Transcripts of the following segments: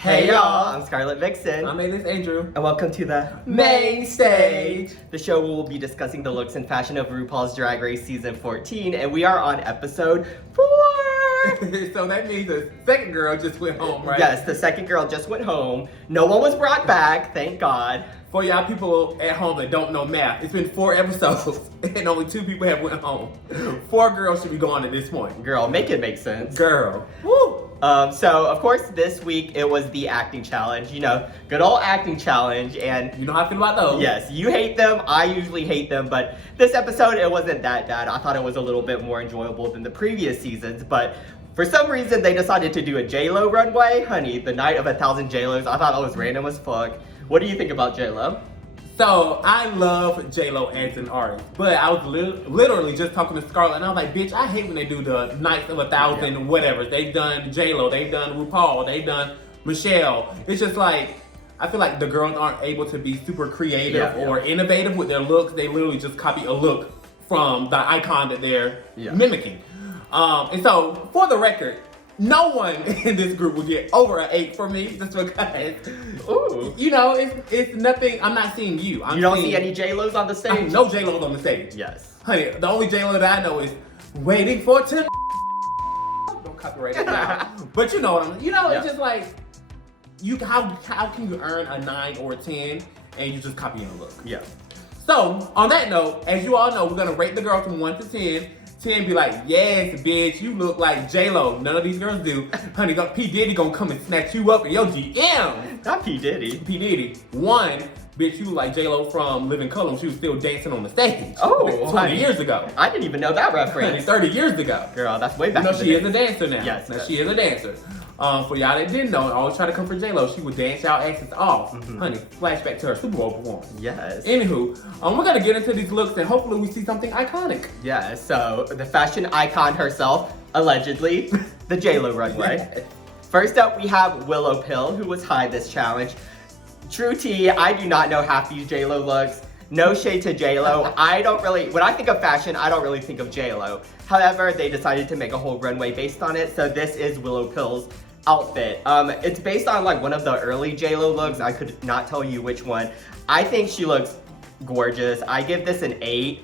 Hey y'all, I'm Scarlett Vixen. I'm Headless Andrew. And welcome to the Main Stage. The show where we'll be discussing the looks and fashion of RuPaul's Drag Race Season 14, and we are on episode 4! So that means the second girl just went home, right? Yes, the second girl just went home. No one was brought back, thank God. For y'all people at home that don't know math, it's been 4 episodes and only 2 people have went home. 4 girls should be gone at this point. Girl, make it make sense. Girl. Woo! So, of course, this week it was the acting challenge. You know, good old acting challenge. And you know how I feel about those. Yes, you hate them. I usually hate them. But this episode, it wasn't that bad. I thought it was a little bit more enjoyable than the previous seasons. But for some reason, they decided to do a J-Lo runway. Honey, the night of 1,000 J-Los. I thought that was random as fuck. What do you think about J-Lo? So, I love J-Lo as an artist, but I was literally just talking to Scarlett, and I was like, bitch, I hate when they do the Nights of 1,000 whatever. They've done J-Lo, they've done Rupaul, they've done Michelle. It's just like, I feel like the girls aren't able to be super creative or innovative with their looks. They literally just copy a look from the icon that they're mimicking. And so, for the record, no one in this group will get over an 8 for me, just because, you know, it's nothing. I'm not seeing you. You don't see any J-Los on the stage? No J-Los on the stage. Yes. Honey, the only J-Lo that I know is waiting for tonight. Don't copyright it now. But you know what I'm, it's just like, how can you earn a 9 or a 10 and you just copying a look? Yeah. So, on that note, as you all know, we're gonna rate the girl from 1 to 10. 10 be like, yes, bitch, you look like J-Lo. None of these girls do. Honey, P. Diddy gonna come and snatch you up in your GM. Not P. Diddy. P. Diddy. 1, bitch, you look like J-Lo from Living Color when she was still dancing on the stage. Oh, 20 years ago. I didn't even know that reference. 30 years ago. Girl, that's way back. You know, she is a dancer now. Yes. Now, she is a dancer. For y'all that didn't know, I always try to come for J-Lo. She would dance y'all asses off. Honey, flashback to her Super Bowl performance. Yes. Anywho, we're gonna get into these looks and hopefully we see something iconic. Yeah, so the fashion icon herself, allegedly, the J-Lo runway. First up, we have Willow Pill, who was high this challenge. True tea, I do not know half these J-Lo looks. No shade to J-Lo. when I think of fashion, I don't really think of J-Lo. However, they decided to make a whole runway based on it, so this is Willow Pill's outfit. It's based on like one of the early J-Lo looks. I could not tell you which one. I think she looks gorgeous. I give this an 8.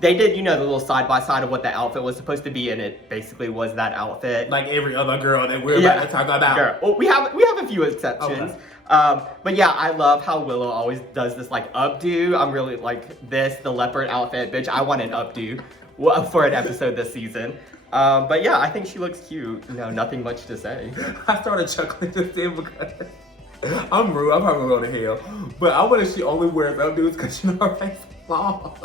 They did, the little side by side of what the outfit was supposed to be, and it basically was that outfit. Like every other girl that we're about to talk about. Girl. Well, we have a few exceptions. Okay. But yeah, I love how Willow always does this like updo. I'm really like this, the leopard outfit, bitch. I want an updo for an episode this season. But yeah, I think she looks cute. Nothing much to say. I started chuckling just then because I'm rude. I'm probably going to hell. But I wonder if she only wears updos because her face is long.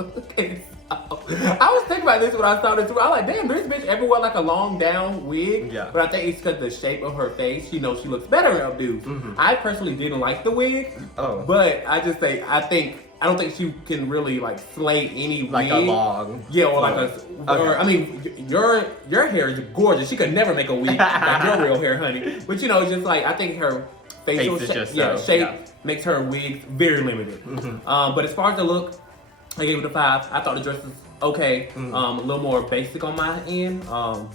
I was thinking about this when I saw this. I was like, damn, this bitch ever wear like a long down wig? Yeah. But I think it's because the shape of her face, she knows she looks better in updos. I personally didn't like the wig. But I just say, I don't think she can really like slay any wig. Like a long. Yeah, or like or, I mean, your hair is gorgeous. She could never make a wig like your real hair, honey. But it's just like, I think her facial shape makes her wigs very limited. But as far as the look, I gave it a 5. I thought the dress was okay. A little more basic on my end.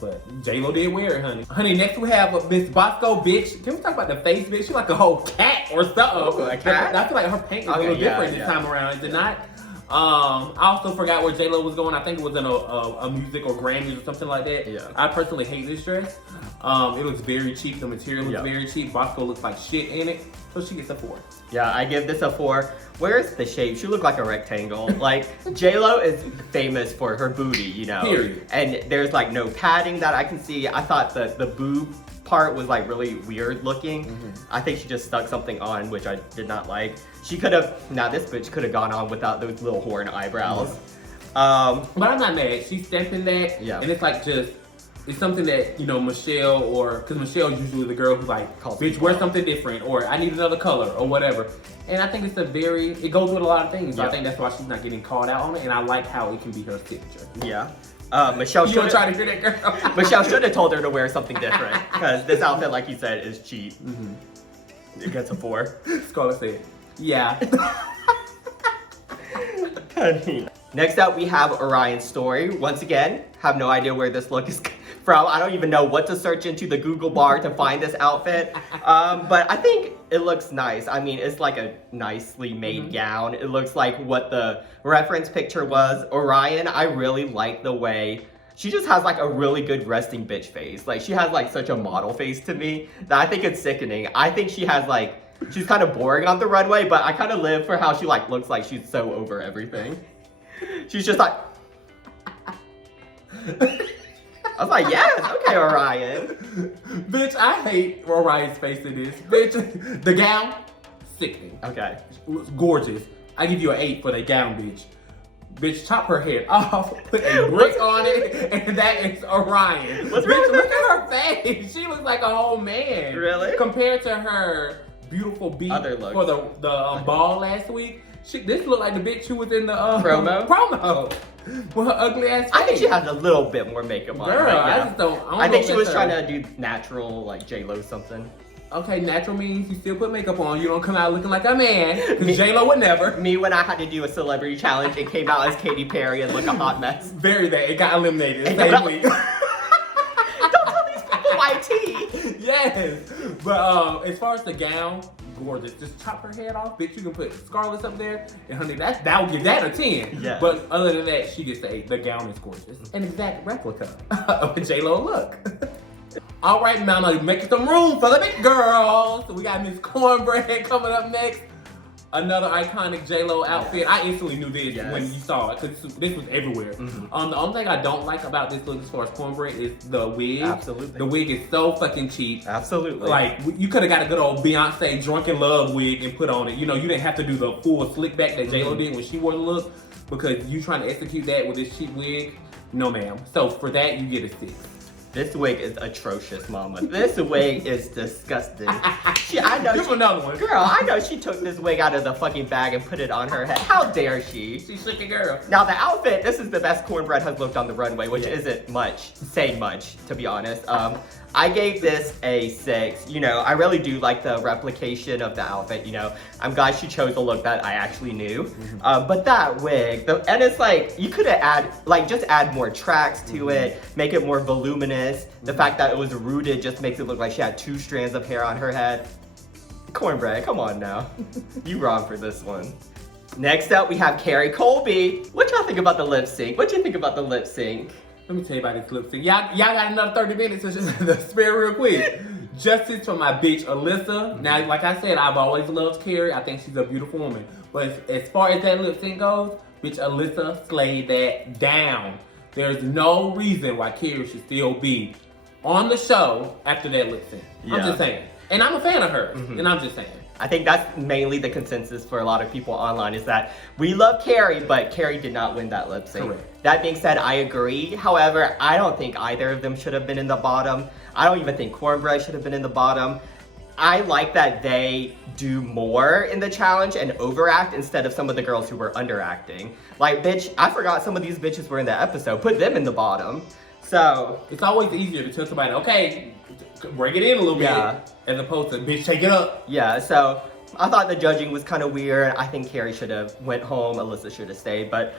But J-Lo did wear it, honey. Honey, next we have Miss Bosco, bitch. Can we talk about the face, bitch? She's like a whole cat or something. Oh, a cat? I feel like her paint is a little different this time around, is it not? I also forgot where J-Lo was going. I think it was in a music or Grammys or something like that. Yeah. I personally hate this dress. It looks very cheap. The material looks very cheap. Bosco looks like shit in it. So she gets a 4. Yeah, I give this a 4. Where's the shape? She looked like a rectangle. Like, J-Lo is famous for her booty, Period. And there's like no padding that I can see. I thought the boob part was like really weird looking. I think she just stuck something on, which I did not like. She could have, this bitch could have gone on without those little horn eyebrows. But I'm not mad. She's stamping that. Yeah. And it's like it's something that, Michelle because Michelle's usually the girl who's like, bitch, wear something different, or I need another color, or whatever. And I think it goes with a lot of things. So I think that's why she's not getting called out on it, and I like how it can be her signature. Yeah. Michelle should try to hear that, girl. Michelle should have told her to wear something different, because this outfit, like you said, is cheap. It gets a 4. Scarlett said, yeah. Next up, we have Orion's story. Once again, have no idea where this look is from. I don't even know what to search into the Google bar to find this outfit. But I think it looks nice. I mean, it's like a nicely made gown. It looks like what the reference picture was. Orion, I really like the way she just has like a really good resting bitch face. Like she has like such a model face to me that I think it's sickening. I think she has like, she's kind of boring on the runway, but I kind of live for how she like looks like she's so over everything. She's just like, I was like, yes, okay, Orion. Bitch, I hate Orion's face in this. Bitch, the gown, sickening. Okay. Gorgeous. I give you an 8 for that gown, bitch. Bitch, chop her head off, put a brick on it, and that is Orion. What's bitch, wrong with look at her face. She looks like a whole man. Really? Compared to her beautiful beat Other looks. for the ball last week, this looked like the bitch who was in the promo with her ugly ass face. I think she has a little bit more makeup on. Girl, right? I Yeah. just don't. I think she was trying to do natural, like J-Lo something. Okay, natural means you still put makeup on. You don't come out looking like a man. Because J-Lo would never. Me when I had to do a celebrity challenge, it came out as Katy Perry and look a hot mess. Very that. It got eliminated. Don't Same week. tell these people my tea. Yes. But as far as the gown, gorgeous. Just chop her head off, bitch. You can put Scarlett's up there, and honey, that will give that a 10. Yeah. But other than that, she gets the 8. The gown is gorgeous. An exact replica of a J-Lo look. All right, now making some room for the big girls. We got Miss Cornbread coming up next. Another iconic J-Lo outfit. Yes. I instantly knew this Yes. when you saw it because this was everywhere. The only thing I don't like about this look as far as Cornbread is the wig. Absolutely. The wig is so fucking cheap. Absolutely. Like, you could have got a good old Beyonce Drunken Love wig and put on it. You know, you didn't have to do the full slick back that J-Lo did when she wore the look because you trying to execute that with this cheap wig. No, ma'am. So for that, you get a 6. This wig is atrocious, mama. This wig is disgusting. I know Give another one. Girl, I know she took this wig out of the fucking bag and put it on her head. How dare she? She's such a girl. Now the outfit, this is the best Cornbread has looked on the runway, which Yes. isn't saying much, to be honest. I gave this a 6. You know, I really do like the replication of the outfit, you know. I'm glad she chose a look that I actually knew. But that wig, and it's like, you could have just add more tracks to it, make it more voluminous. The fact that it was rooted just makes it look like she had 2 strands of hair on her head. Cornbread, come on now. You wrong for this one. Next up, we have Carrie Colby. What y'all think about the lip sync? What you think about the lip sync? Let me tell you about this lip sync. Y'all got another 30 minutes to spare real quick. Justice for my bitch, Alyssa. Now, like I said, I've always loved Carrie. I think she's a beautiful woman. But as far as that lip sync goes, bitch, Alyssa slayed that down. There's no reason why Carrie should still be on the show after that lip sync. Yeah. I'm just saying. And I'm a fan of her. And I'm just saying. I think that's mainly the consensus for a lot of people online is that we love Carrie, but Carrie did not win that lip sync. Correct. That being said, I agree. However, I don't think either of them should have been in the bottom. I don't even think Cornbread should have been in the bottom. I like that they do more in the challenge and overact instead of some of the girls who were underacting. Like, bitch, I forgot some of these bitches were in the episode. Put them in the bottom. So it's always easier to tell somebody, okay, break it in a little bit, as opposed to, bitch, take it up. Yeah, so I thought the judging was kind of weird. I think Carrie should have went home. Alyssa should have stayed. But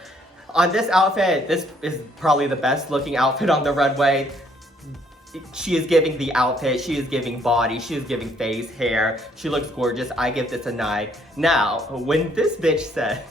on this outfit, this is probably the best looking outfit on the runway. She is giving the outfit, she is giving body, she is giving face, hair. She looks gorgeous. I give this a 9. Now, when this bitch said,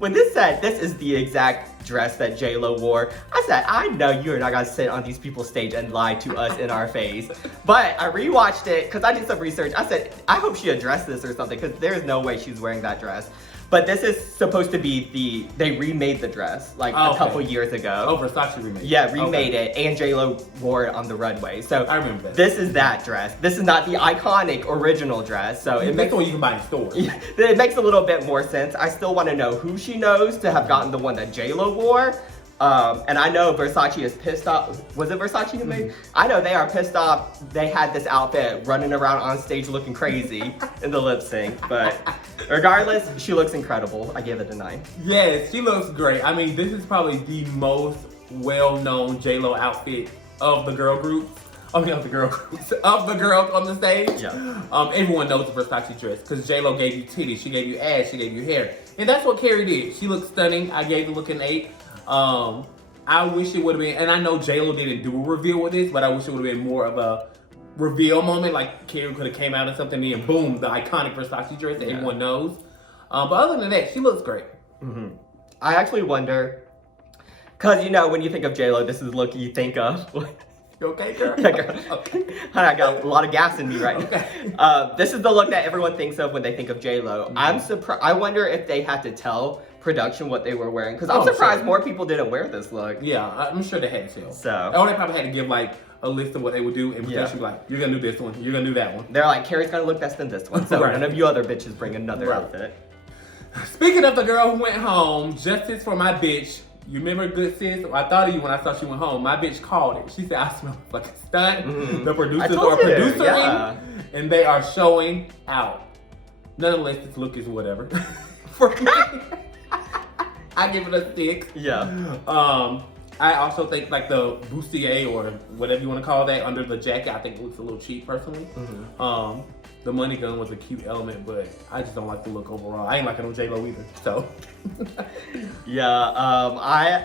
this is the exact dress that J-Lo wore, I said, I know you're not gonna sit on these people's stage and lie to us in our face. But I rewatched it, because I did some research. I said, I hope she addressed this or something, because there's no way she's wearing that dress. But this is supposed to be they remade the dress, like a couple years ago. Oh, Versace remade it. Yeah, remade it, and J-Lo wore it on the runway. So I remember that. This is that dress. This is not the iconic original dress. So it makes one you can buy in stores. It makes a little bit more sense. I still want to know who she knows to have gotten the one that J-Lo wore. And I know Versace is pissed off. Was it Versace who made? I know they are pissed off. They had this outfit running around on stage looking crazy in the lip sync. But regardless, she looks incredible. I give it a 9. Yes, she looks great. I mean, this is probably the most well-known J-Lo outfit of the girl group. Of the girls on the stage. Yeah. Everyone knows the Versace dress because J-Lo gave you titties, she gave you ass, she gave you hair. And that's what Carrie did. She looked stunning. I gave the look an 8. I I wish it would have been, and I know JLo didn't do a reveal with this, but I wish it would have been more of a reveal moment, like Carrie could have came out of something and boom, the iconic Versace dress that everyone knows. But other than that, she looks great. I actually wonder, because you know, when you think of JLo, this is the look you think of. You okay, girl? Yeah, girl. Okay. Honey, I got a lot of gas in me right now. This is the look that everyone thinks of when they think of JLo. I'm surprised. I wonder if they had to tell production what they were wearing, because I'm surprised more people didn't wear this look. Yeah, I'm sure they had to. So, or they probably had to give like a list of what they would do, and potentially be like, you're gonna do this one, you're gonna do that one. They're like, Carrie's gonna look best in this one, so none of you other bitches bring another outfit. Speaking of the girl who went home, justice for my bitch. You remember Good Sis? I thought of you when I saw she went home. My bitch called it. She said, I smell like a stunt. The producers are producing, and they are showing out. Nonetheless, this look is whatever. For me, I give it a 6. Yeah. I also think like the bustier or whatever you want to call that under the jacket, I think it looks a little cheap personally. The money gun was a cute element, but I just don't like the look overall. I ain't liking no JLo either, so.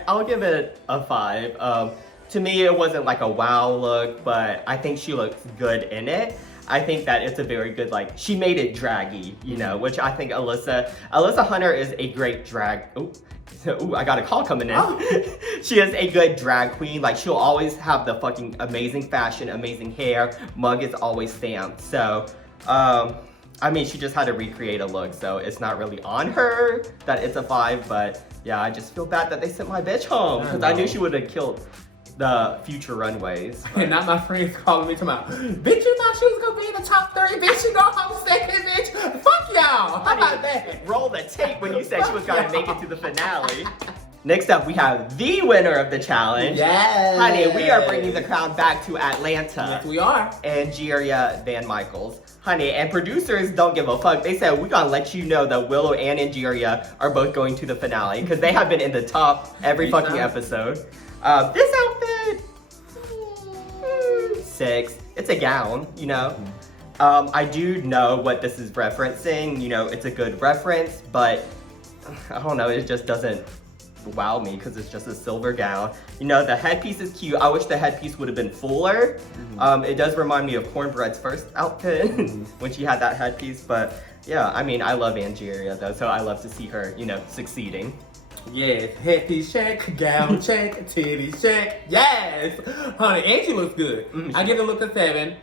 I'll give it a 5. To me, it wasn't like a wow look, but I think she looks good in it. I think that it's a very good, like, she made it draggy, you know, which I think Alyssa Hunter is a great drag. Ooh, I got a call coming in. She is a good drag queen. Like, she'll always have the fucking amazing fashion, amazing hair. Mug is always stamped. So, I mean, she just had to recreate a look, so it's not really on her that it's a 5, but yeah, I just feel bad that they sent my bitch home, because I knew she would have killed the future runways. And not my friends calling me tomorrow. Bitch, you thought she was gonna be in the top 3, bitch, you go home second, bitch. Fuck y'all. How about that? Roll the tape when you said she was gonna make it to the finale. Next up, we have the winner of the challenge. Yes. Honey, we are bringing the crown back to Atlanta. Yes, we are. Angeria Van Michaels. Honey, and producers don't give a fuck. They said, we're gonna let you know that Willow and Angeria are both going to the finale, because they have been in the top every fucking episode. This outfit, 6. It's a gown, you know. I do know what this is referencing. You know, it's a good reference, but I don't know, it just doesn't wow me, because it's just a silver gown. You know, the headpiece is cute. I wish the headpiece would have been fuller. It does remind me of Cornbread's first outfit when she had that headpiece, but yeah, I mean, I love Angeria though, so I love to see her, you know, succeeding. Yes, headpiece check, gown check, titty check. Yes, honey, and she looks good. I give the look a 7.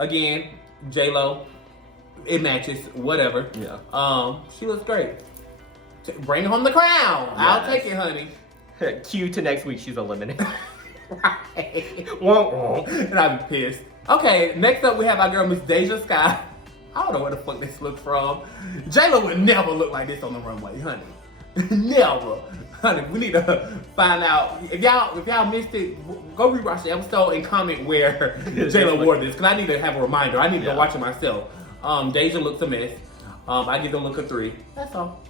Again, JLo, it matches, whatever. Yeah. She looks great. Bring home the crown. Yes. I'll take it, honey. Cue to next week, she's eliminated. Right. And I'll be pissed. Okay, next up we have our girl Miss Deja Scott. I don't know where the fuck this looks from. JLo would never look like this on the runway, honey. Never. Honey, we need to find out. If y'all missed it, go rewatch the episode and comment where JLo wore this, because I need to have a reminder. I need to go watch it myself. Deja looks a mess. I give the look a 3. That's all.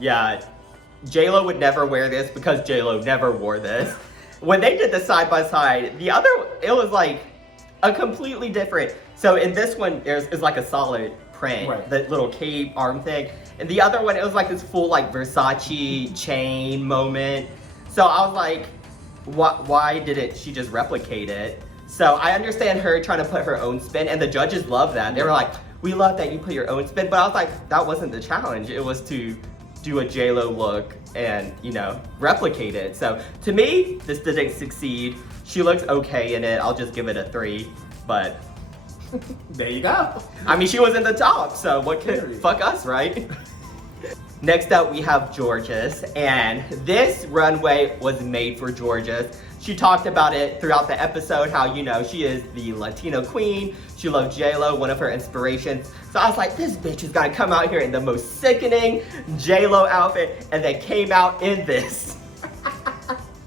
Yeah, JLo would never wear this, because JLo never wore this. When they did the side by side, it was like a completely different. So in this one, it's like a solid print, right. The little cape arm thing. And the other one, it was like this full like Versace chain moment. So I was like, why didn't she just replicate it? So I understand her trying to put her own spin, and the judges love that. They were like, we love that you put your own spin, but I was like, that wasn't the challenge. It was to do a JLo look and, you know, replicate it. So to me, this didn't succeed. She looks okay in it. I'll just give it a 3, but there you go. I mean, she was in the top, so what can fuck us, right? Next up, we have Georges, and this runway was made for Georges. She talked about it throughout the episode, how, you know, she is the Latino queen. She loves JLo, one of her inspirations. So I was like, this bitch is gonna come out here in the most sickening JLo outfit, and they came out in this.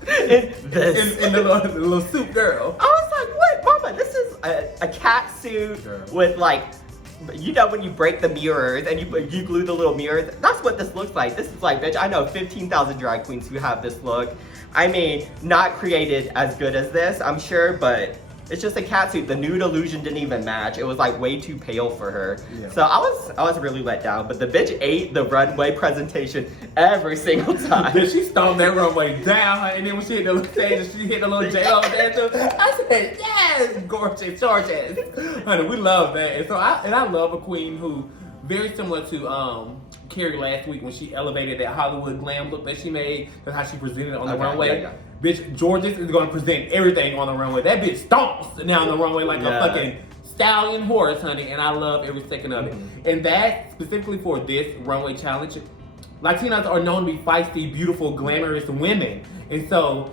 In the little suit girl. I was like, what, mama? This is a cat suit with like, you know, when you break the mirrors and you glue the little mirrors, that's what this looks like. This is like, bitch, I know 15,000 drag queens who have this look. I mean, not created as good as this, I'm sure, but It's just a cat suit. The nude illusion didn't even match. It was like way too pale for her. Yeah. So I was really let down. But the bitch ate the runway presentation every single time. Then she stomped that runway down, and then when she hit the stage, she hit the little J-Lo there too. I said, yes, gorgeous, gorgeous. Honey, we love that. And so I love a queen who, very similar to Carrie last week when she elevated that Hollywood glam look that she made. That's how she presented it on the runway. Yeah. Bitch, Georges is going to present everything on the runway. That bitch stomps down the runway like a fucking stallion horse, honey, and I love every second of it. And that, specifically for this runway challenge, Latinas are known to be feisty, beautiful, glamorous women. And so,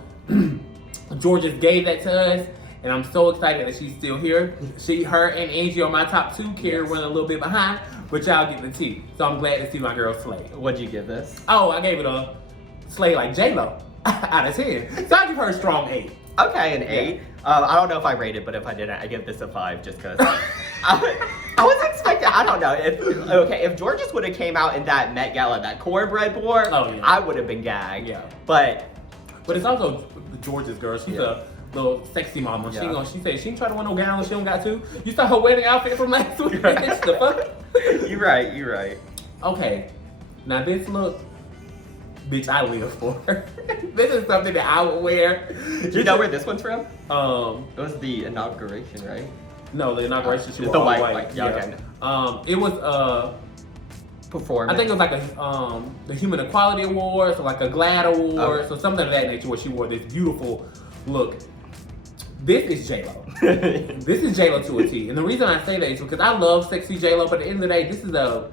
Georges gave that to us, and I'm so excited that she's still here. Her and Angie are my top two. Carrie running a little bit behind, but y'all get the tea. So I'm glad to see my girl slay. What'd you give this? Oh, I gave it a slay like J-Lo. Out of 10. So I give her a strong 8. Okay, an 8. I don't know if I rated, but if I didn't, I give this a 5 just because I was expecting, I don't know, if Georges would have came out in that Met Gala, that cornbread board, I would have been gagged. Yeah. But it's also Georges girl. She's a little sexy mama. Yeah. She said she ain't trying to wear no gown she don't got to. You saw her wedding outfit from last week. Bitch, the fuck? You're right. Okay. Now this look, bitch, I live for. This is something that I would wear. Do you know where this one's from? It was the inauguration, right? No, the inauguration. It's the white. Yeah. Okay. It was performance. I think it was like the Human Equality Awards or like a GLAAD Awards or something of that nature where she wore this beautiful look. This is J-Lo. This is J-Lo to a T. And the reason I say that is because I love sexy J-Lo, but at the end of the day, this is a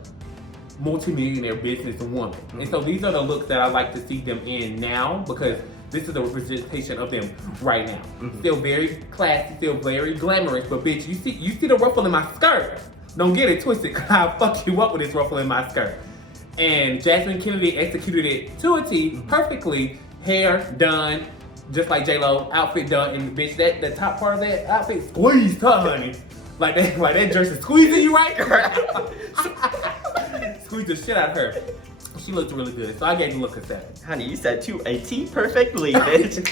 multi-millionaire businesswoman. And so these are the looks that I like to see them in now because this is a representation of them right now. Still very classy, still very glamorous, but bitch, you see the ruffle in my skirt. Don't get it twisted, cause I'll fuck you up with this ruffle in my skirt. And Jasmine Kennedy executed it to a T, perfectly. Hair done, just like J-Lo, outfit done, and bitch, the top part of that outfit squeezed her, honey. Like that jersey squeezing you right? Squeezed the shit out of her. She looked really good, so I gave the look a 7. Honey, you said to a T perfectly, bitch.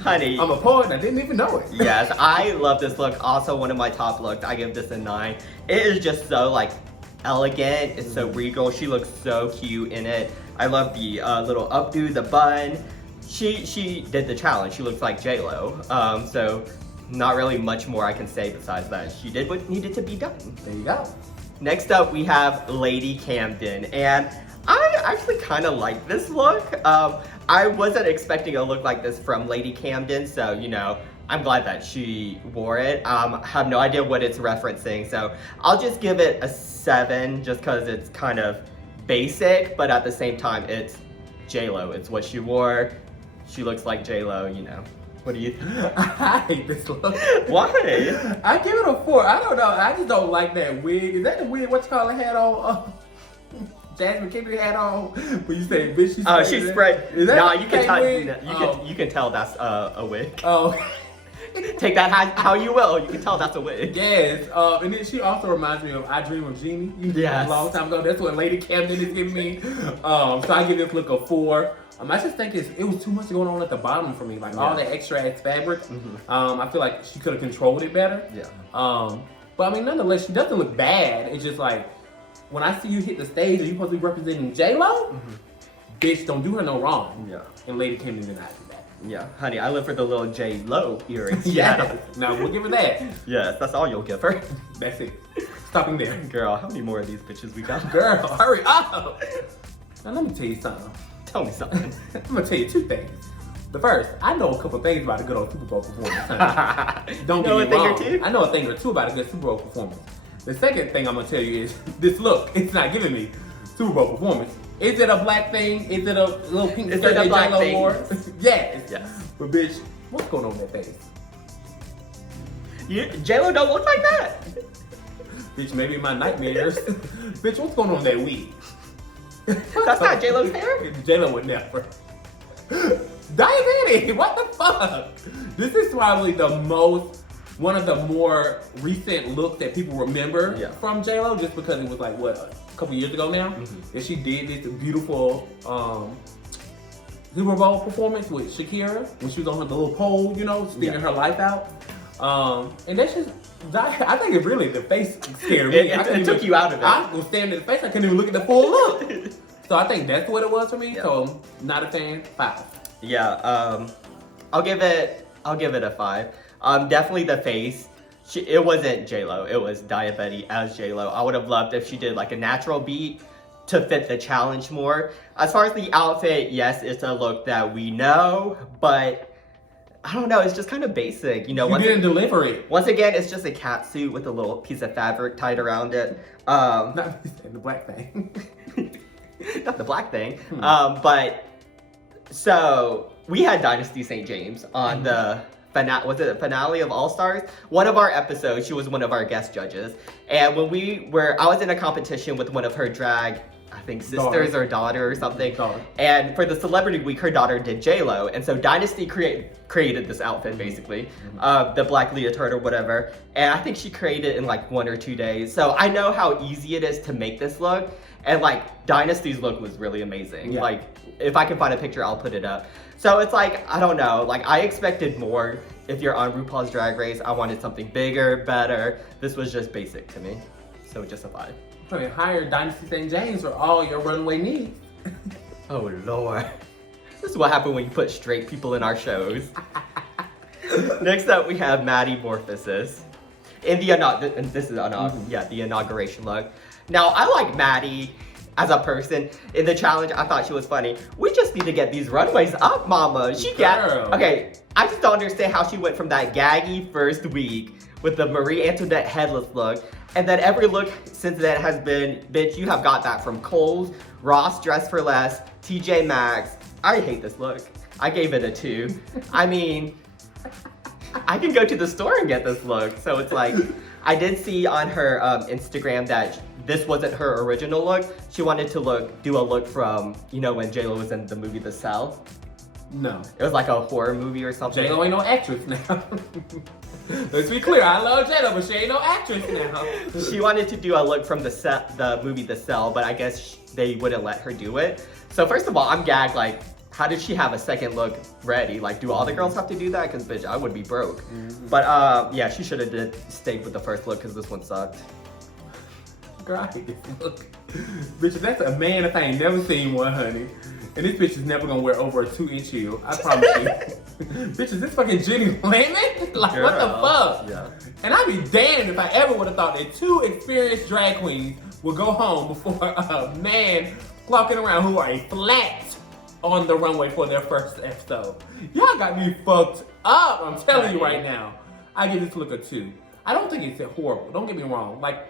Honey. I'm a poet and I didn't even know it. Yes, I love this look. Also one of my top looks. I give this a 9. It is just so like elegant. It's so regal. She looks so cute in it. I love the little updo, the bun. She did the challenge. She looks like J-Lo. So not really much more I can say besides that. She did what needed to be done. There you go. Next up, we have Lady Camden, and I actually kind of like this look. I wasn't expecting a look like this from Lady Camden, so, you know, I'm glad that she wore it. I have no idea what it's referencing, so I'll just give it a 7 just because it's kind of basic, but at the same time, it's J-Lo. It's what she wore. She looks like J-Lo, you know. What do you think? I hate this look. Why? I give it a 4. I don't know. I just don't like that wig. Is that the wig? What you call it? Had on? Jasmine Kennedy had on. But you say, bitch, she's Oh, she's spread. Is that no, you can tell. wig? You can tell that's a wig. Oh. Take that how you will. You can tell that's a wig. Yes. And then she also reminds me of I Dream of Jeannie. Yes. A long time ago. That's what Lady Camden is giving me. So I give this look a 4. I just think it was too much going on at the bottom for me. Like all that extra ass fabric. I feel like she could have controlled it better. Yeah. But I mean, nonetheless, she doesn't look bad. It's just like, when I see you hit the stage and you're supposed to be representing J-Lo, bitch, don't do her no wrong. Yeah. And Lady Camden did not do that. Yeah, honey, I live for the little J-Lo earrings. Yeah. Now we'll give her that. Yes, that's all you'll give her. That's it. Stopping there. Girl, how many more of these bitches we got? Girl, hurry up. Now let me tell you something. Tell me something. I'm gonna tell you 2 things. The first, I know a couple things about a good old Super Bowl performance. Don't get me wrong. I know a thing or two about a good Super Bowl performance. The second thing I'm gonna tell you is this look. It's not giving me Super Bowl performance. Is it a black thing? Is it a little pink skirt that J-Lo wore? Yes. Yes. But bitch, what's going on with that face? J-Lo don't look like that. Bitch, maybe my nightmares. Bitch, what's going on with that wig? That's not J-Lo's hair? J-Lo would never. Diabetes, what the fuck? This is probably one of the more recent looks that people remember from J-Lo, just because it was like, what, a couple years ago now? That she did this beautiful Super Bowl performance with Shakira when she was on the little pole, you know, spinning her life out. And that's just, I think it's really the face scared me. It took you out of it. I was staring at the face, I couldn't even look at the full look. So I think that's what it was for me. Yeah. So not a fan, 5. Yeah, I'll give it a 5. Definitely the face. It wasn't J-Lo, it was Diabetes as J-Lo. I would have loved if she did like a natural beat to fit the challenge more. As far as the outfit, yes, it's a look that we know, but I don't know, it's just kind of basic. You know, you didn't deliver it. Once again, it's just a cat suit with a little piece of fabric tied around it. Not the black thing. Not the black thing. But so we had Dynasty St James on the finale of All Stars? One of our episodes, she was one of our guest judges. And when I was in a competition with one of her drag, I think sisters or daughter or something. And for the Celebrity Week, her daughter did J-Lo. And so Dynasty created this outfit, basically. The black leotard or whatever. And I think she created it in like 1 or 2 days. So I know how easy it is to make this look. And like Dynasty's look was really amazing. Yeah. Like if I can find a picture, I'll put it up. So it's like, I don't know, like I expected more. If you're on RuPaul's Drag Race, I wanted something bigger, better. This was just basic to me. So just a 5. So you hire Dynasty St James for all your runway needs. Oh Lord. This is what happened when you put straight people in our shows. Next up we have Maddie Morphosis. In the the inauguration look. Now I like Maddie as a person. In the challenge, I thought she was funny. We just need to get these runways up, mama. Okay, I just don't understand how she went from that gaggy first week with the Marie Antoinette headless look, and then every look since then has been, bitch, you have got that from Kohl's, Ross Dress for Less, TJ Maxx. I hate this look. I gave it a 2. I mean, I can go to the store and get this look. So it's like, I did see on her Instagram that this wasn't her original look. She wanted to do a look from, you know, when J-Lo was in the movie The Cell. No. It was like a horror movie or something. J-Lo ain't no actress now. Let's be clear, I love J-Lo, but she ain't no actress now. She wanted to do a look from the movie The Cell, but I guess they wouldn't let her do it. So first of all, I'm gagged, like, how did she have a second look ready? Like, do all the girls have to do that? Because, bitch, I would be broke. But, yeah, she should have stayed with the first look because this one sucked. Girl, I hate this look. Bitch, that's a man if I ain't never seen one, honey. And this bitch is never gonna wear over a 2-inch heel. I promise you. Bitch, is this fucking Jenny Lemon? Like, Girl, what the fuck? Yeah. And I'd be damned if I ever would have thought that 2 experienced drag queens would go home before a man walking around who are flat on the runway for their first episode. Y'all got me fucked up, I'm telling you right now. I give this look a 2. I don't think it's horrible, don't get me wrong. Like,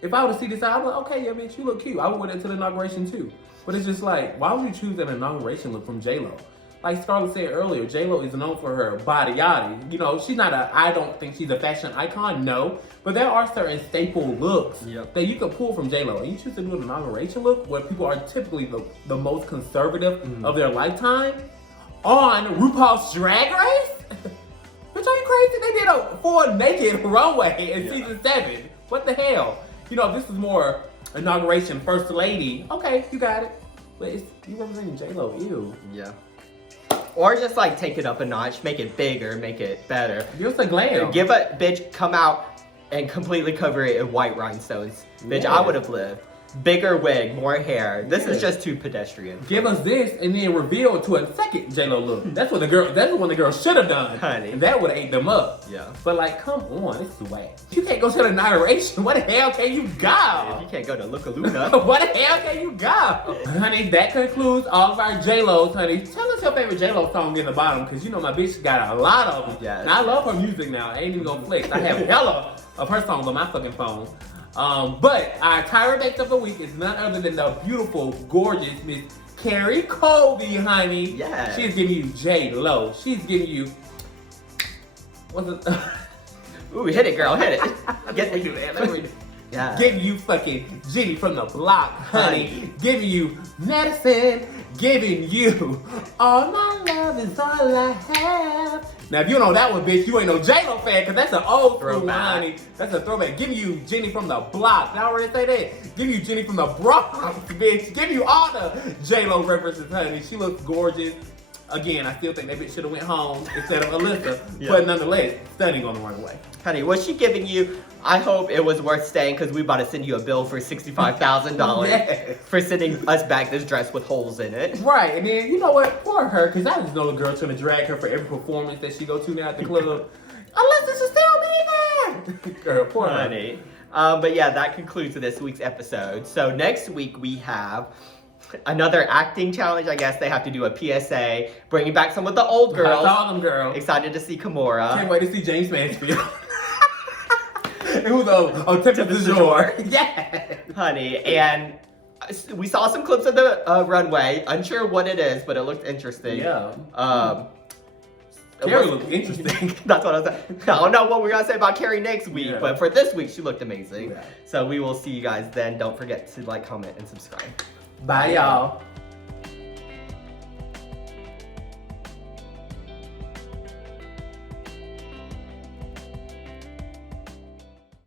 if I were to see this out, I'm like, okay, yeah, bitch, you look cute. I would wear it to the inauguration too. But it's just like, why would you choose an inauguration look from J-Lo? Like Scarlett said earlier, J-Lo is known for her body yachty. You know, she's not I don't think she's a fashion icon, no. But there are certain staple looks that you could pull from J-Lo. And you choose to do an inauguration look where people are typically the most conservative of their lifetime on RuPaul's Drag Race? Bitch, are you crazy? They did a full naked runway in season 7. What the hell? You know, this is more inauguration, first lady. Okay, you got it. But you representing J-Lo, ew. Yeah. Or just like take it up a notch, make it bigger, make it better. Give us a glam. Give a bitch, come out and completely cover it in white rhinestones. Bitch, I would have lived. Bigger wig, more hair. This is just too pedestrian. Give us this and then reveal it to a second J-Lo look. That's what the girl should have done. Honey. And that would have ate them up. Yeah. But like, come on, this is whack. You can't go to the inauguration. What the hell can you go? If you can't go to Lookaluna. What the hell can you go? Honey, that concludes all of our J-Los, honey. Tell us your favorite J-Lo song in the bottom, because you know my bitch got a lot of them. Yes. And I love her music now. I ain't even gonna flex. I have hella of her songs on my fucking phone. But our Tyra Banks of the week is none other than the beautiful, gorgeous Miss Carrie Colby, honey. Yeah. She's giving you J-Lo. She's giving you, what's it? Ooh, hit it, girl, hit it. Let me do that. Let me Yeah. Giving you fucking Jenny from the block, honey. Giving you medicine. Giving you all my love is all I have. Now, if you don't know that one, bitch, you ain't no J-Lo fan, because that's an old school one, honey. That's a throwback. Giving you Jenny from the block. Did I already say that? Giving you Jenny from the Bronx, bitch. Giving you all the J-Lo references, honey. She looks gorgeous. Again, I still think that bitch should have went home instead of Alyssa. Yeah. But nonetheless, stunning on the runway. Honey, what's she giving you? I hope it was worth staying because we about to send you a bill for $65,000 Yes. for sending us back this dress with holes in it. Right, and then you know what? Poor her, because I just know the girl trying to drag her for every performance that she go to now at the club. Alyssa should still be there. Girl, poor her. Honey. But yeah, that concludes this week's episode. So next week we have another acting challenge. I guess they have to do a PSA, bringing back some of the old girls. I saw them, girl. Excited to see Kimora. Can't wait to see James Mansfield. Who's on tip of the shore. Yeah. Honey, and we saw some clips of the runway. Unsure what it is, but it looked interesting. Yeah. Carrie looked interesting. That's what I was saying. I don't know what we're gonna say about Carrie next week, Yeah. but for this week, she looked amazing. Yeah. So we will see you guys then. Don't forget to like, comment, and subscribe. Bye, y'all.